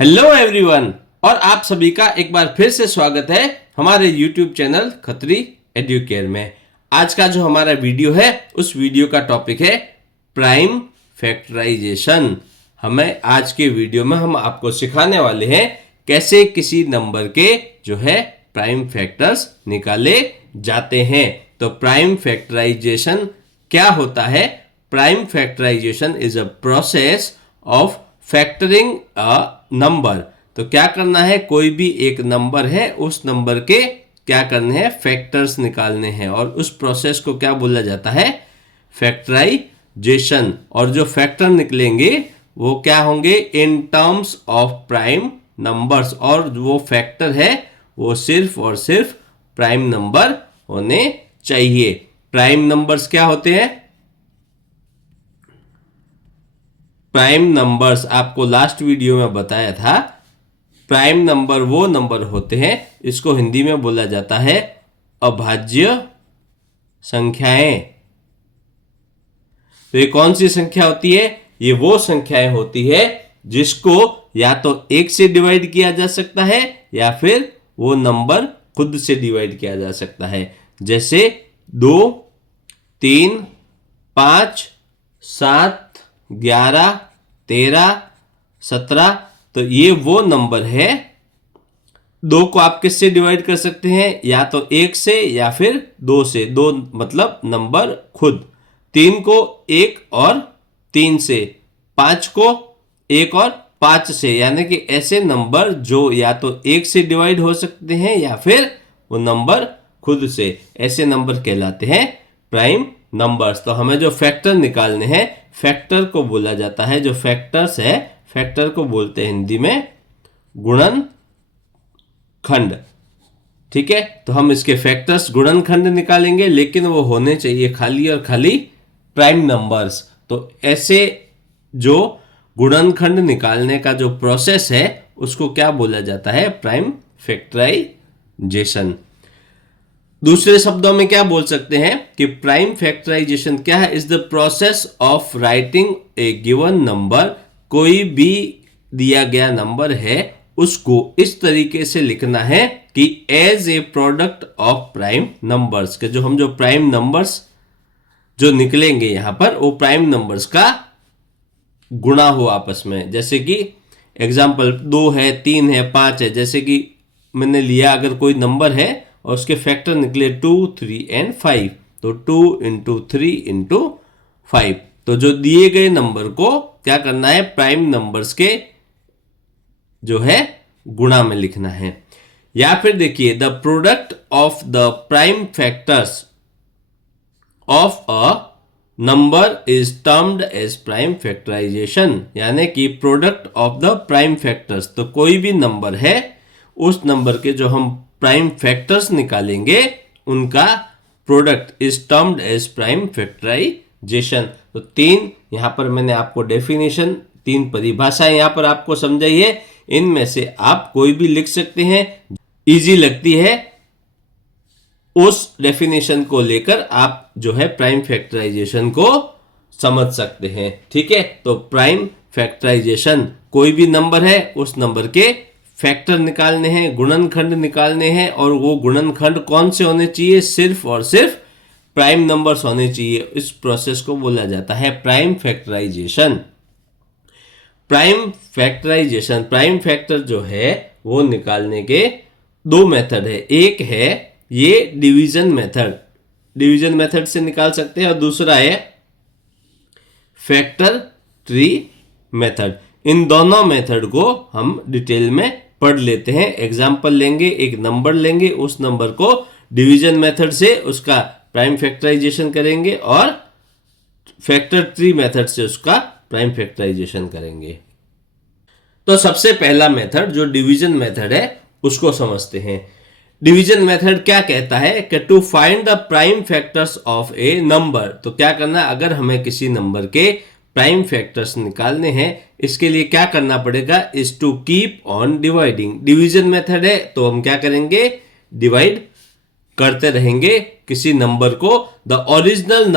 Hello everyone, और आप सभी का एक बार फिर से स्वागत है हमारे YouTube चैनल खत्री एडुकेयर में। आज का जो हमारा वीडियो है उस वीडियो का टॉपिक है प्राइम फैक्टराइजेशन। हमें आज के वीडियो में हम आपको सिखाने वाले हैं कैसे किसी नंबर के जो है प्राइम फैक्टर्स निकाले जाते हैं। तो प्राइम फैक्टराइजेशन क्या होता है? Prime factorization is a process of factoring a number. तो क्या करना है, कोई भी एक नंबर है उस नंबर के क्या करने हैं, फैक्टर्स निकालने हैं, और उस प्रोसेस को क्या बोला जाता है, फैक्टराइजेशन। और जो फैक्टर निकलेंगे वो क्या होंगे, in terms of prime numbers, और वो फैक्टर है वो सिर्फ और सिर्फ प्राइम नंबर होने चाहिए। प्राइम नंबर्स क्या होते हैं? प्राइम नंबर्स आपको लास्ट वीडियो में बताया था। प्राइम नंबर वो नंबर होते हैं, इसको हिंदी में बोला जाता है अभाज्य संख्याएं। तो ये कौन सी संख्या होती है? ये वो संख्याएं होती है जिसको या तो एक से डिवाइड किया जा सकता है या फिर वो नंबर खुद से डिवाइड किया जा सकता है। जैसे 2, 3, 5, 7, 11, 13, 17। तो ये वो नंबर है। 2 को आप किससे डिवाइड कर सकते हैं? या तो 1 से या फिर 2 से। 2 मतलब नंबर खुद। 3 को 1 और 3 से। 5 को 1 और 5 से। यानी कि ऐसे नंबर जो या तो 1 से डिवाइड हो सकते हैं या फिर वो नंबर खुद से, ऐसे नंबर कहलाते हैं प्राइम नंबर्स। तो हमें जो फैक्टर निकालने हैं, फैक्टर को बोला जाता है, जो फैक्टर्स है फैक्टर को बोलते हैं हिंदी में गुणनखंड। ठीक है, तो हम इसके फैक्टर्स गुणनखंड निकालेंगे, लेकिन वो होने चाहिए खाली और खाली प्राइम नंबर्स। तो ऐसे जो गुणनखंड निकालने का जो प्रोसेस है उसको क्या बोला जाता है, प्राइम फैक्टराइजेशन। दूसरे शब्दों में क्या बोल सकते हैं कि प्राइम फैक्टराइजेशन क्या है? Is the process of writing a given number. कोई भी दिया गया नंबर है उसको इस तरीके से लिखना है कि as a product of prime numbers के जो प्राइम नंबर्स जो निकलेंगे यहां पर वो प्राइम नंबर्स का गुणा हो आपस में। जैसे कि एग्जाम्पल 2 है, 3 है, 5 है। जैसे कि मैंने लिया, अगर कोई नंबर है और उसके फैक्टर निकले 2, 3 एंड 5, तो 2 इंटू 3 इंटू 5। तो जो दिए गए नंबर को क्या करना है, प्राइम नंबर्स के जो है गुणा में लिखना है। या फिर देखिए, the product of the prime factors of a number is termed as prime factorization. यानी कि product of the prime factors, तो कोई भी नंबर है उस नंबर के जो हम प्राइम फैक्टर्स निकालेंगे उनका product is termed as prime factorization. तो 3 यहां पर मैंने आपको डेफिनेशन, 3 परिभाषाएं यहां पर आपको समझाई है। इनमें से आप कोई भी लिख सकते हैं, इजी लगती है उस डेफिनेशन को लेकर आप जो है प्राइम फैक्टराइजेशन को समझ सकते हैं। ठीक है, तो प्राइम फैक्टराइजेशन, कोई भी नंबर है उस नंबर के फैक्टर निकालने हैं, गुणनखंड निकालने हैं, और वो गुणनखंड कौन से होने चाहिए, सिर्फ और सिर्फ प्राइम नंबर्स होने चाहिए। इस प्रोसेस को बोला जाता है prime factorization. Prime factorization, prime factor जो है वो निकालने के 2 मेथड है। एक है ये डिवीजन मेथड, डिवीजन मेथड से निकाल सकते हैं, और दूसरा है फैक्टर ट्री मेथड। इन दोनों मेथड को हम डिटेल में पढ़ लेते हैं। एग्जाम्पल लेंगे, एक नंबर लेंगे, उस नंबर को डिवीजन मेथड से उसका प्राइम फैक्टराइजेशन करेंगे और फैक्टर ट्री मेथड से उसका प्राइम फैक्टराइजेशन करेंगे। तो सबसे पहला मेथड जो डिवीजन मेथड है उसको समझते हैं। डिवीजन मेथड क्या कहता है कि to find the prime factors of a number. तो क्या करना है, अगर हमें किसी नंबर के प्राइम फैक्टर्स निकालने हैं, इसके लिए क्या करना पड़ेगा, is to keep on dividing. Division method है तो हम क्या करेंगे, डिवाइड करते रहेंगे किसी नंबर को the original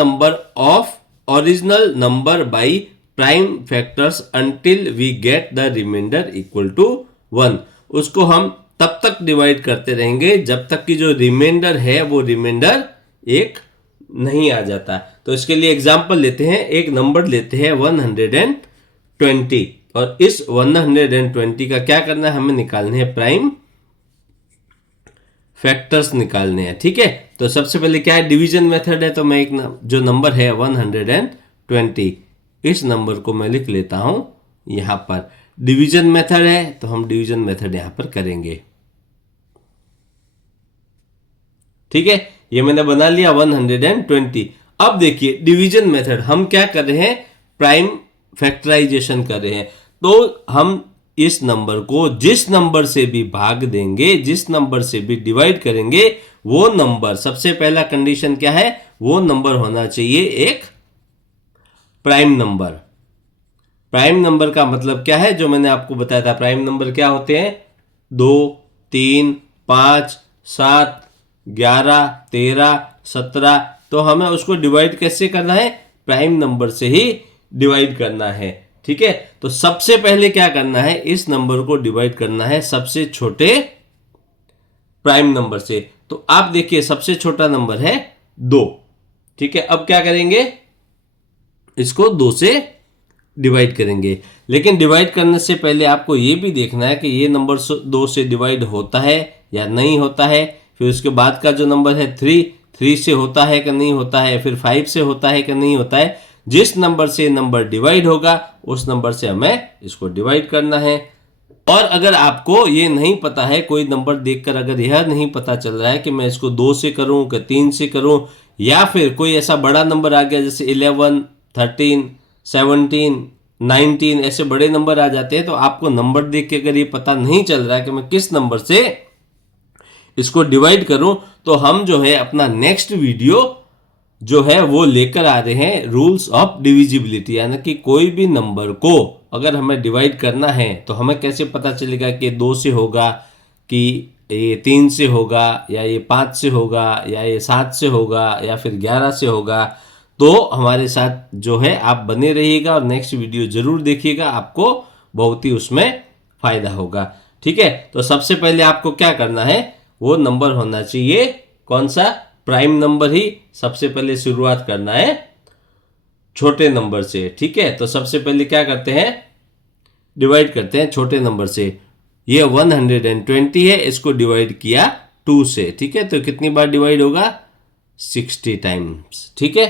number by prime factors until we get the remainder equal to 1। उसको हम तब तक डिवाइड करते रहेंगे जब तक कि जो रिमाइंडर है वो रिमाइंडर 1 नहीं आ जाता। तो इसके लिए एग्जांपल लेते हैं, एक नंबर लेते हैं 120 और इस 120 का क्या करना है, हमें निकालने हैं प्राइम फैक्टर्स निकालने हैं। ठीक है, तो सबसे पहले क्या है, डिवीजन मेथड है। तो मैं एक जो नंबर है 120, इस नंबर को मैं लिख लेता हूं यहां पर। डिवीजन मेथड है तो हम डिवीजन मेथड यहां पर करेंगे। ठीक है, ये मैंने बना लिया 120। अब देखिए डिवीजन मेथड हम क्या कर रहे हैं, प्राइम फैक्टराइजेशन कर रहे हैं। तो हम इस नंबर को जिस नंबर से भी भाग देंगे, जिस नंबर से भी डिवाइड करेंगे, वो नंबर, सबसे पहला कंडीशन क्या है, वो नंबर होना चाहिए एक प्राइम नंबर। प्राइम नंबर का मतलब क्या है, जो मैंने आपको बताया था, प्राइम नंबर क्या होते हैं, 2, 3, 5, 7, 11, 13, 17। तो हमें उसको डिवाइड कैसे करना है, प्राइम नंबर से ही डिवाइड करना है। ठीक है, तो सबसे पहले क्या करना है, इस नंबर को डिवाइड करना है सबसे छोटे प्राइम नंबर से। तो आप देखिए सबसे छोटा नंबर है 2। ठीक है, अब क्या करेंगे, इसको 2 से डिवाइड करेंगे। लेकिन डिवाइड करने से पहले आपको ये भी देखना है कि ये नंबर 2 से डिवाइड होता है या नहीं होता है। फिर उसके बाद का जो नंबर है 3 से होता है कि नहीं होता है, फिर 5 से होता है कि नहीं होता है। जिस नंबर से नंबर डिवाइड होगा उस नंबर से हमें इसको डिवाइड करना है। और अगर आपको ये नहीं पता है, कोई नंबर देखकर अगर यह नहीं पता चल रहा है कि मैं इसको 2 से करूं कि 3 से करूं, या फिर कोई ऐसा बड़ा नंबर आ गया जैसे 11, 13, 17, 19, ऐसे बड़े नंबर आ जाते हैं, तो आपको नंबर देख के अगर ये पता नहीं चल रहा है कि मैं किस नंबर से इसको डिवाइड करूं, तो हम जो है अपना नेक्स्ट वीडियो जो है वो लेकर आ रहे हैं रूल्स ऑफ डिविजिबिलिटी। यानी कि कोई भी नंबर को अगर हमें डिवाइड करना है तो हमें कैसे पता चलेगा कि 2 से होगा, कि ये 3 से होगा, या ये 5 से होगा, या ये 7 से होगा, या फिर 11 से होगा। तो हमारे साथ जो है आप बने रहिएगा और नेक्स्ट वीडियो जरूर देखिएगा, आपको बहुत ही उसमें फायदा होगा। ठीक है, तो सबसे पहले आपको क्या करना है, वो नंबर होना चाहिए कौन सा, प्राइम नंबर ही सबसे पहले शुरुआत करना है छोटे नंबर से। ठीक है, तो सबसे पहले क्या करते हैं, डिवाइड करते हैं छोटे नंबर से। ये 120 है, इसको डिवाइड किया 2 से। ठीक है, तो कितनी बार डिवाइड होगा, 60 टाइम्स। ठीक है,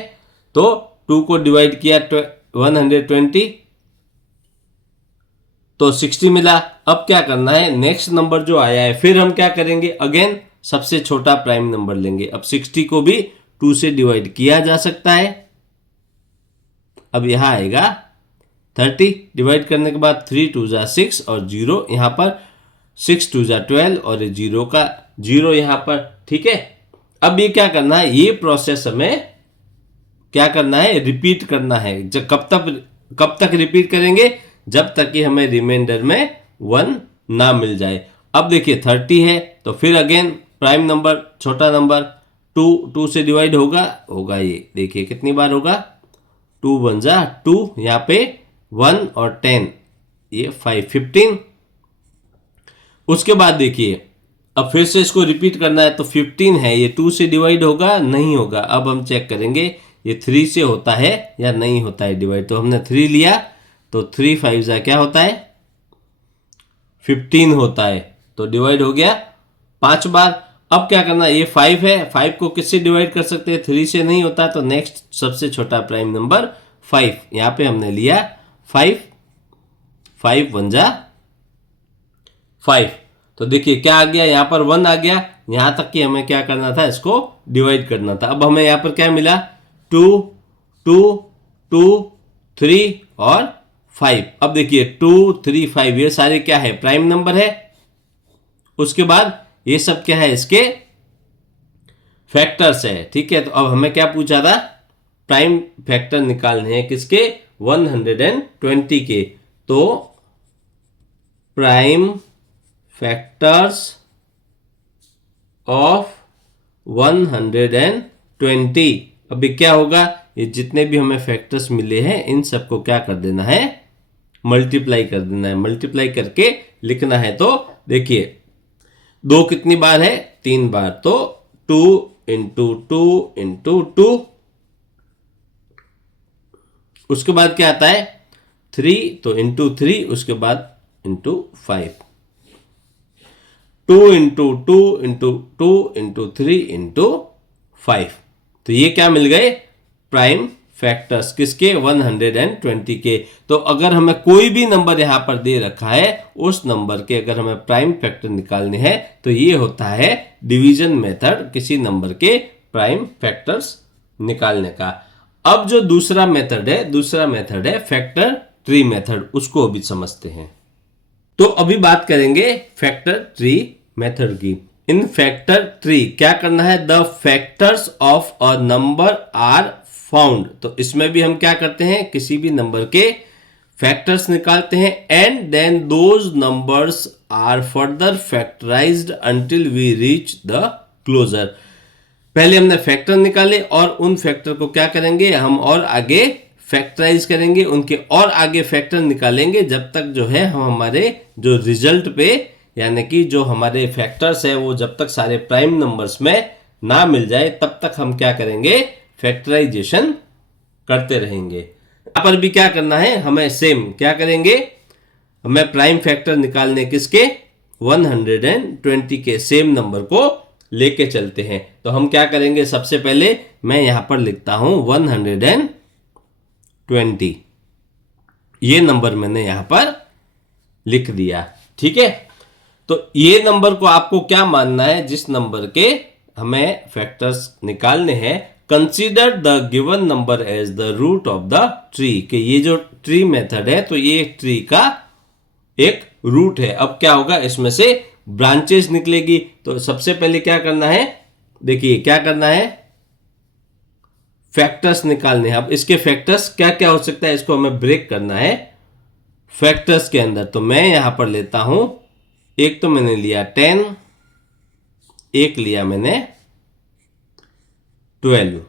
तो 2 को डिवाइड किया 120 तो 60 मिला। अब क्या करना है, नेक्स्ट नंबर जो आया है, फिर हम क्या करेंगे, अगेन सबसे छोटा प्राइम नंबर लेंगे। अब 60 को भी 2 से डिवाइड किया जा सकता है। अब यहां आएगा 30, डिवाइड करने के बाद 3 2 जा 6 और 0 यहां पर, 6 2 जा 12 और 0 का 0 यहां पर। ठीक है, अब ये क्या करना है, ये प्रोसेस हमें क्या करना है, रिपीट करना है। जब कब तक रिपीट करेंगे, जब तक कि हमें रिमाइंडर में 1 ना मिल जाए। अब देखिए 30 है, तो फिर अगेन प्राइम नंबर, छोटा नंबर, 2 से डिवाइड होगा ये देखिए कितनी बार होगा, 2 1 जा 2, यहाँ पे 1 और 10, ये 5, 15। उसके बाद देखिए अब फिर से इसको रिपीट करना है, तो 15 है, ये 2 से डिवाइड होगा नहीं होगा। अब हम चेक करेंगे ये 3 से होता है या नहीं होता है डिवाइड। तो हमने 3 लिया, तो 3 5 जा क्या होता है, 15 होता है, तो डिवाइड हो गया 5 बार। अब क्या करना है, ये 5 है, 5 को किससे डिवाइड कर सकते हैं, 3 से नहीं होता, तो नेक्स्ट सबसे छोटा प्राइम नंबर 5, यहां पे हमने लिया 5, 5 1 जा 5। तो देखिए क्या आ गया, यहां पर 1 आ गया, यहां तक कि हमें क्या करना था, इसको डिवाइड करना था। अब हमें यहां पर क्या मिला, 2 2 2 3 और 5। अब देखिए 2 3 5 ये सारे क्या है, प्राइम नंबर है। उसके बाद ये सब क्या है, इसके फैक्टर्स है। ठीक है, तो अब हमें क्या पूछा था, प्राइम फैक्टर निकालने हैं किसके, 120 के। तो प्राइम फैक्टर्स ऑफ 120, अभी क्या होगा, ये जितने भी हमें फैक्टर्स मिले हैं इन सबको क्या कर देना है, मल्टीप्लाई कर देना है। मल्टीप्लाई करके लिखना है। तो देखिए 2 कितनी बार है, 3 बार, तो 2 इंटू 2 इंटू 2, उसके बाद क्या आता है 3, तो इंटू 3, उसके बाद into 5, 2 into 2 into 2 into 3 into 5। तो ये क्या मिल गए, प्राइम फैक्टर्स, किसके, 120 के। तो अगर हमें कोई भी नंबर यहां पर दे रखा है, उस नंबर के अगर हमें प्राइम फैक्टर निकालने हैं तो ये होता है डिवीजन मेथड, किसी नंबर के प्राइम फैक्टर्स निकालने का। अब जो दूसरा मेथड है फैक्टर ट्री मेथड, उसको अभी समझते हैं। तो अभी बात करेंगे फैक्टर ट्री मेथड की। इन फैक्टर ट्री क्या करना है, the factors of a number are found. तो इसमें भी हम क्या करते हैं, किसी भी नंबर के फैक्टर्स निकालते हैं, and then those numbers are further factorized until we reach the closure. पहले हमने फैक्टर निकाले और उन फैक्टर को क्या करेंगे हम, और आगे फैक्टराइज करेंगे, उनके और आगे फैक्टर निकालेंगे, जब तक जो है हम हमारे जो रिजल्ट पे, यानी कि जो हमारे फैक्टर्स है वो जब तक सारे प्राइम नंबर्स में ना मिल जाए तब तक हम क्या करेंगे, फैक्टराइजेशन करते रहेंगे। यहां पर भी क्या करना है, हमें सेम क्या करेंगे, हमें प्राइम फैक्टर निकालने किसके, 120 के सेम नंबर को लेके चलते हैं। तो हम क्या करेंगे, सबसे पहले मैं यहां पर लिखता हूं 120, ये नंबर मैंने यहां पर लिख दिया, ठीक है। तो ये नंबर को आपको क्या मानना है, जिस नंबर के हमें फैक्टर्स निकालने हैं, consider the given number as the root of the tree, कि ये जो ट्री मेथड है तो ये ट्री का एक रूट है। अब क्या होगा, इसमें से ब्रांचेस निकलेगी। तो सबसे पहले क्या करना है, देखिए क्या करना है, फैक्टर्स निकालने हैं। अब इसके फैक्टर्स क्या क्या हो सकता है, इसको हमें ब्रेक करना है फैक्टर्स के अंदर। तो मैं यहां पर लेता हूं, एक तो मैंने लिया 10, एक लिया मैंने 12।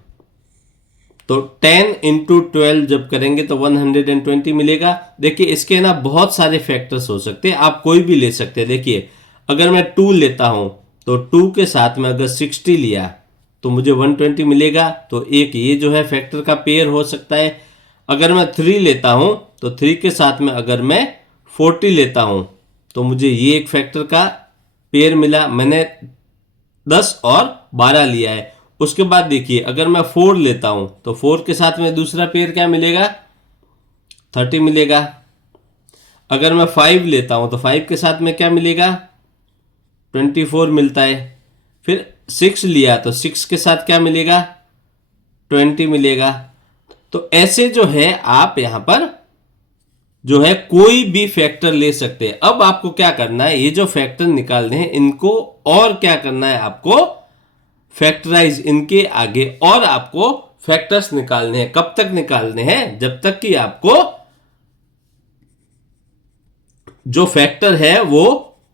तो 10 इंटू 12 जब करेंगे तो 120 मिलेगा। देखिए इसके ना बहुत सारे फैक्टर्स हो सकते हैं, आप कोई भी ले सकते हैं। देखिए अगर मैं 2 लेता हूं तो 2 के साथ में अगर 60 लिया तो मुझे 120 मिलेगा। तो एक ये जो है फैक्टर का पेयर हो सकता है। अगर मैं 3 लेता हूं तो 3 के साथ में अगर मैं 40 लेता हूं तो मुझे ये एक फैक्टर का पेयर मिला। मैंने 10 और 12 लिया है। उसके बाद देखिए अगर मैं 4 लेता हूं तो 4 के साथ में दूसरा पेयर क्या मिलेगा, 30 मिलेगा। अगर मैं 5 लेता हूं तो 5 के साथ में क्या मिलेगा, 24 मिलता है। फिर 6 लिया तो 6 के साथ क्या मिलेगा, 20 मिलेगा। तो ऐसे जो है आप यहां पर जो है कोई भी फैक्टर ले सकते हैं। अब आपको क्या करना है, ये जो फैक्टर निकालने हैं इनको और क्या करना है, आपको फैक्टराइज, इनके आगे और आपको फैक्टर्स निकालने हैं। कब तक निकालने हैं, जब तक कि आपको जो फैक्टर है वो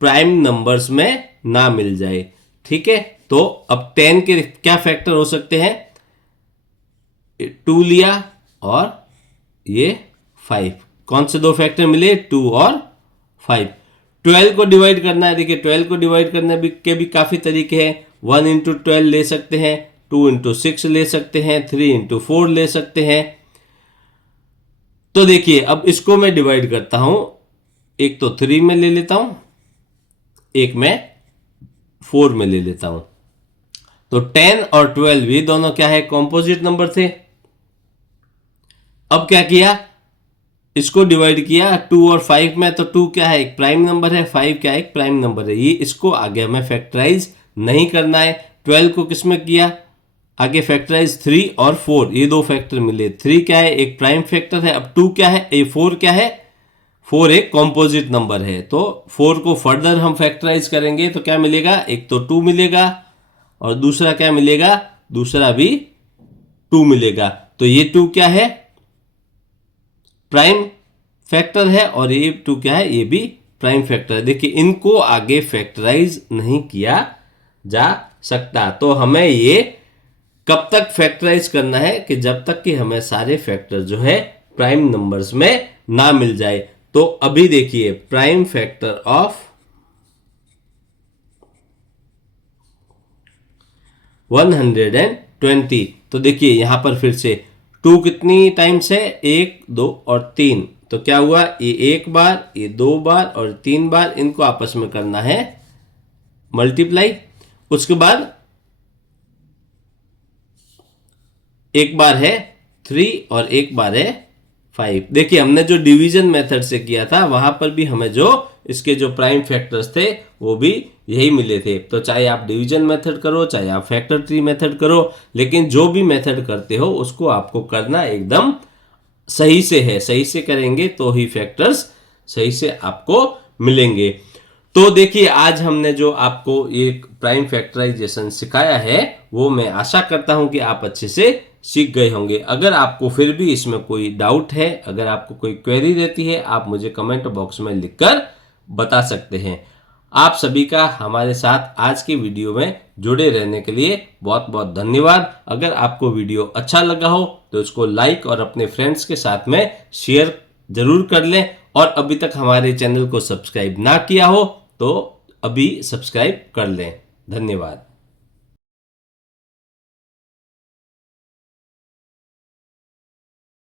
प्राइम नंबर्स में ना मिल जाए, ठीक है। तो अब 10 के क्या फैक्टर हो सकते हैं, 2 लिया और ये 5, कौन से दो फैक्टर मिले, 2 और 5। 12 को डिवाइड करना है, देखिए 12 को डिवाइड करने के भी काफी तरीके हैं। 1 इंटू 12 ले सकते हैं, 2 इंटू 6 ले सकते हैं, 3 इंटू 4 ले सकते हैं। तो देखिए अब इसको मैं डिवाइड करता हूं, एक तो 3 में ले लेता हूं, एक मैं 4 में ले लेता हूं। तो 10 और 12 ये दोनों क्या है, कॉम्पोजिट नंबर थे। अब क्या किया, इसको डिवाइड किया 2 और 5 में, तो 2 क्या है, एक प्राइम नंबर है, 5 क्या है, एक प्राइम नंबर है। ये इसको आगे हमें फैक्टराइज नहीं करना है। 12 को किसमें किया, आगे फैक्टराइज 3 और 4, ये दो फैक्टर मिले। 3 क्या है, एक प्राइम फैक्टर है। अब 2 क्या है, 4 क्या है, 4 एक कॉम्पोजिट नंबर है। तो 4 को फर्दर हम फैक्टराइज करेंगे तो क्या मिलेगा, एक तो 2 मिलेगा और दूसरा क्या मिलेगा, दूसरा भी 2 मिलेगा। तो ये 2 क्या है, प्राइम फैक्टर है, और ये 2 क्या है, ये भी प्राइम फैक्टर है। देखिए इनको आगे फैक्टराइज नहीं किया जा सकता। तो हमें ये कब तक फैक्टराइज करना है कि जब तक कि हमें सारे फैक्टर जो है प्राइम नंबर्स में ना मिल जाए। तो अभी देखिए प्राइम फैक्टर ऑफ 120, तो देखिए यहां पर फिर से 2 कितनी टाइम्स है, 1 2 और 3, तो क्या हुआ, ये 1 बार, ये 2 बार और 3 बार, इनको आपस में करना है मल्टीप्लाई। उसके बाद एक बार है 3 और एक बार है 5। देखिए हमने जो डिवीजन मेथड से किया था वहां पर भी हमें जो इसके जो प्राइम फैक्टर्स थे वो भी यही मिले थे। तो चाहे आप डिवीजन मेथड करो, चाहे आप फैक्टर ट्री मेथड करो, लेकिन जो भी मेथड करते हो उसको आपको करना एकदम सही से है। सही से करेंगे तो ही फैक्टर्स सही से आपको मिलेंगे। तो देखिए आज हमने जो आपको ये प्राइम फैक्टराइजेशन सिखाया है वो मैं आशा करता हूं कि आप अच्छे से सीख गए होंगे। अगर आपको फिर भी इसमें कोई डाउट है, अगर आपको कोई क्वेरी रहती है, आप मुझे कमेंट बॉक्स में लिखकर बता सकते हैं। आप सभी का हमारे साथ आज की वीडियो में जुड़े रहने के लिए बहुत बहुत धन्यवाद। अगर आपको वीडियो अच्छा लगा हो तो इसको लाइक और अपने फ्रेंड्स के साथ में शेयर जरूर कर लें, और अभी तक हमारे चैनल को सब्सक्राइब ना किया हो तो अभी सब्सक्राइब कर लें। धन्यवाद।